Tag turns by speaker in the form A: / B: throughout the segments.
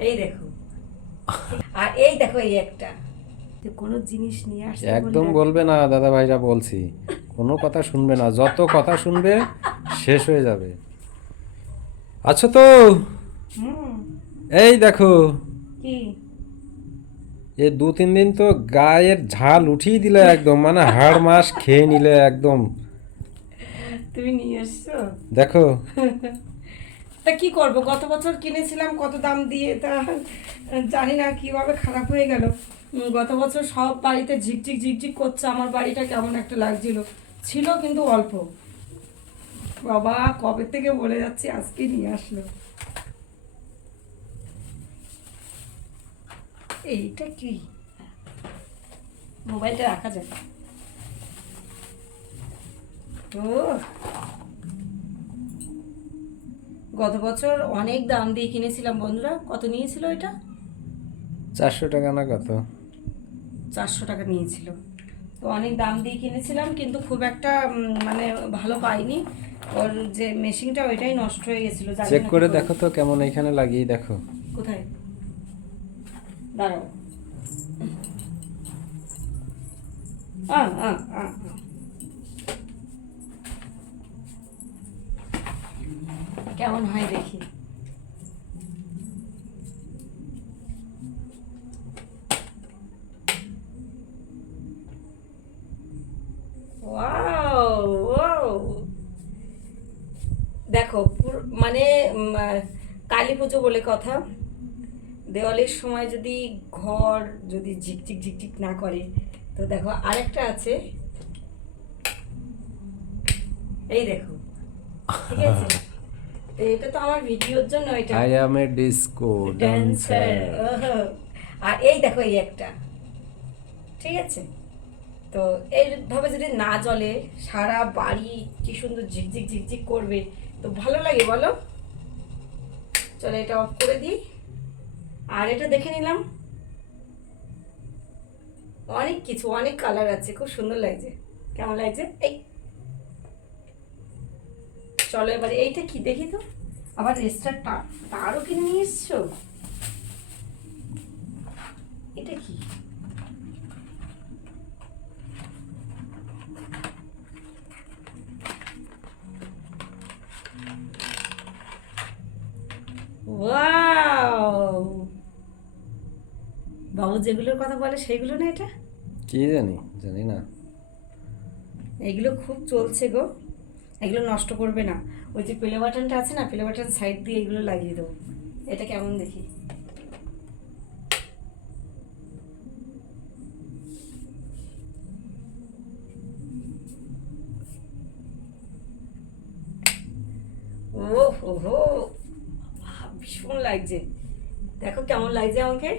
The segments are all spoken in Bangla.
A: এই দেখো। আর এই দেখো এই একটা। কোনো জিনিস নিয়ে আসতে
B: একদম বলবে না দাদা ভাইরা বলছি। কোনো কথা শুনবে না যত কথা শুনবে শেষ হয়ে যাবে। আচ্ছা তো এই দেখো।
A: কি?
B: এ দু তিন দিন তো গায়ের ঝাল উঠিয়ে দিলে একদম মানে হাড় মাস খেয়ে নিলে একদম।
A: তুমি নিয়ে এসছো?
B: দেখো।
A: তা কি করব? গত বছর কিনেছিলাম, কত দাম দিয়ে, তা জানি না, কীভাবে খারাপ হয়ে গেল। গত বছর সব বাড়িতে ঝিকঝিক ঝিকঝিক করছে, আমার বাড়িটা কেমন একটা লাগছিল। ছিল কিন্তু অল্প। বাবা, কবে থেকে বলে যাচ্ছি, আজকে নিয়ে আসলো। এইটা কি? মোবাইলটা রাখা যায় ও গত বছর অনেক দাম দিয়ে কিনেছিলাম বন্ধুরা। কত নিয়েছিল এটা?
B: চারশো টাকা না কত?
A: চারশো টাকা নিয়েছিল। তো অনেক দাম দিয়ে কিনেছিলাম কিন্তু খুব একটা মানে ভালো পাইনি। ওর যে মেশিনটা ওইটাই নষ্ট হয়ে গেছিল
B: চেক করে দেখো তো কেমন এখানে লাগিয়ে দেখো।
A: কোথায়? দাঁড়াও। আ, আ, আ, কেমন হয় দেখি। দেখো মানে কালী পুজো বলে কথা। দেওয়ালির সময় যদি ঘর যদি ঝিকঝিক ঝিকঝিক না করে, তো দেখো আরেকটা আছে। এই দেখো। ঠিক আছে? এটা তো আমার ভিডিওর জন্য এটা
B: I am a disco
A: dancer আর এই দেখো এই একটা। ঠিক আছে? তো এইভাবে যদি না জ্বলে সারা বাড়ি কি সুন্দর ঝিকঝিক ঝিকঝিক করবে। তো ভালো লাগে বলো? চলো এটা অফ করে দিই। আর এটা দেখে নিলাম। অনেক কিছু অনেক কালার আছে খুব সুন্দর লাগছে। কেমন লাগছে? এই চলো এবার এইটা কি? দেখি তো। আবার রেস্টার তারও কিনে নিয়ে এসছো? এটা কি? বাবু যেগুলোর কথা বলে সেগুলো না এটা?
B: কি জানি? জানি না।
A: এগুলো খুব চলছে গো। এগুলো নষ্ট করবে না। ওই যে প্লে বাটনটা আছে না প্লে বাটন সাইড দিয়ে এগুলো লাগিয়ে দেবো। এটা কেমন দেখি? ও হো হো ভীষণ লাগছে। দেখো কেমন লাগছে আমাকে।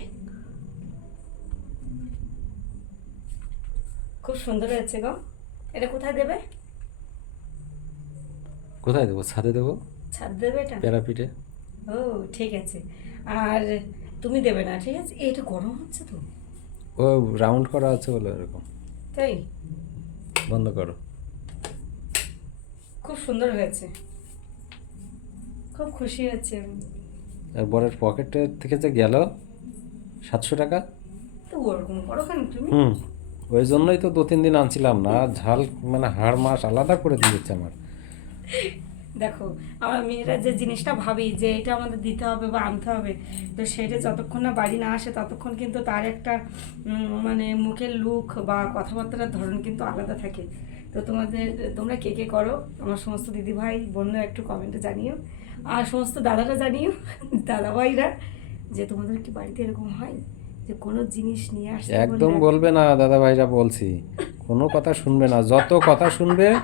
A: খুব সুন্দর হয়েছে গো। এটা কোথায় দেবে?
B: কোথায় দেবো? ছাদে দেবো?
A: ছাদ দেবে এটা?
B: প্যারাপিটে।
A: ও ঠিক আছে। আর তুমি দেবে না ঠিক আছে? এটা গরম হচ্ছে তো।
B: ও রাউন্ড করা আছে বলে এরকম।
A: তাই?
B: বন্ধ করো।
A: খুব সুন্দর হয়েছে। খুব খুশি হয়েছে আমি।
B: আর বরের পকেটে থেকে যে গেল সাতশো টাকা?
A: তো ওরকম করো কেন তুমি?
B: হুম। ওই জন্যই তো দু তিন দিন আনছিলাম না। ঝাল মানে হাড় মাস আলাদা করে দিয়েছে আমার।
A: দেখো আমার মেয়েরা যে জিনিসটা ভাবি যে এটা আমাদের দিতে হবে বা আনতে হবে তো সেটা যতক্ষণ না বাড়ি না আসে ততক্ষণ কিন্তু তার একটা মানে মুখের লুক বা কথাবার্তার ধরন কিন্তু আলাদা থাকে। তো তোমাদের তোমরা কে কে করো? আমার সমস্ত দিদিভাই বোনরা একটু কমেন্টে জানিও। আর সমস্ত দাদারা জানিও দাদাভাইরা যে তোমাদের কি বাড়িতে এরকম হয়? যে কোনো জিনিস নিয়ে আসতে
B: একদম বলবে না দাদা ভাইরা বলছি। কোনো কথা শুনবে না। যত কথা শুনবে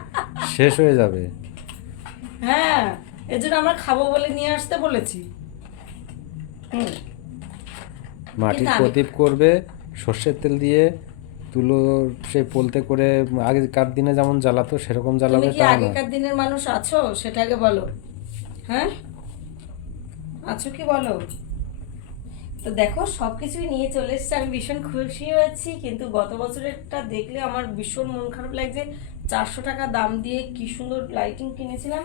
B: শেষ হয়ে যাবে।
A: হ্যাঁ এজন্য আমরা খাব বলে নিয়ে আসতে বলেছি। মাটি
B: মাটির প্রদীপ করবে সর্ষের তেল দিয়ে তুলো সে পোলতে করে আগেকার দিনে যেমন জ্বালাতো সেরকম জ্বালাবে তা না।
A: আগেকার দিনের মানুষ আছো? সেটাকে আগে বলো। হ্যাঁ? আছো কি বলো? তো দেখো সব কিছুই নিয়ে চলে এসছে। আমি ভীষণ খুশি হয়েছি, কিন্তু গত বছরেরটা দেখলে আমার ভীষণ মন খারাপ লাগছে। চারশো টাকা দাম দিয়ে কি সুন্দর লাইটিং কিনেছিলাম,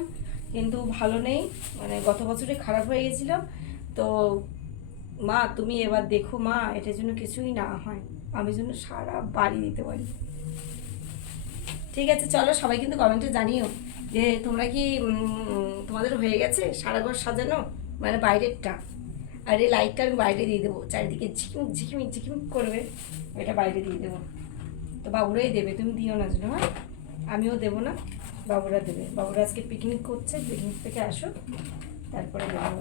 A: কিন্তু ভালো নেই। মানে গত বছরে খারাপ হয়ে গেছিল। তো মা, তুমি এবার দেখো মা, এটার জন্য কিছুই না হয়। আমি জন্য সারা বাড়ি দিতে পারি। ঠিক আছে, চলো সবাই কিন্তু কমেন্টে জানিও যে তোমরা কি তোমাদের হয়ে গেছে সারা ঘর সাজানো? মানে বাইরেরটা। আর এই লাইটটা আমি বাইরে দিয়ে দেবো, চারিদিকে ঝিকিমিক ঝিকিমিক ঝিকিম করবে, এটা বাইরে দিয়ে দেবো। তো বাবুরাই দেবে, তুমি দিও না যেন হ্যাঁ? আমিও দেবো না, বাবুরা দেবে। বাবুরা আজকে পিকনিক করছে পিকনিক থেকে আসো তারপরে দেবো।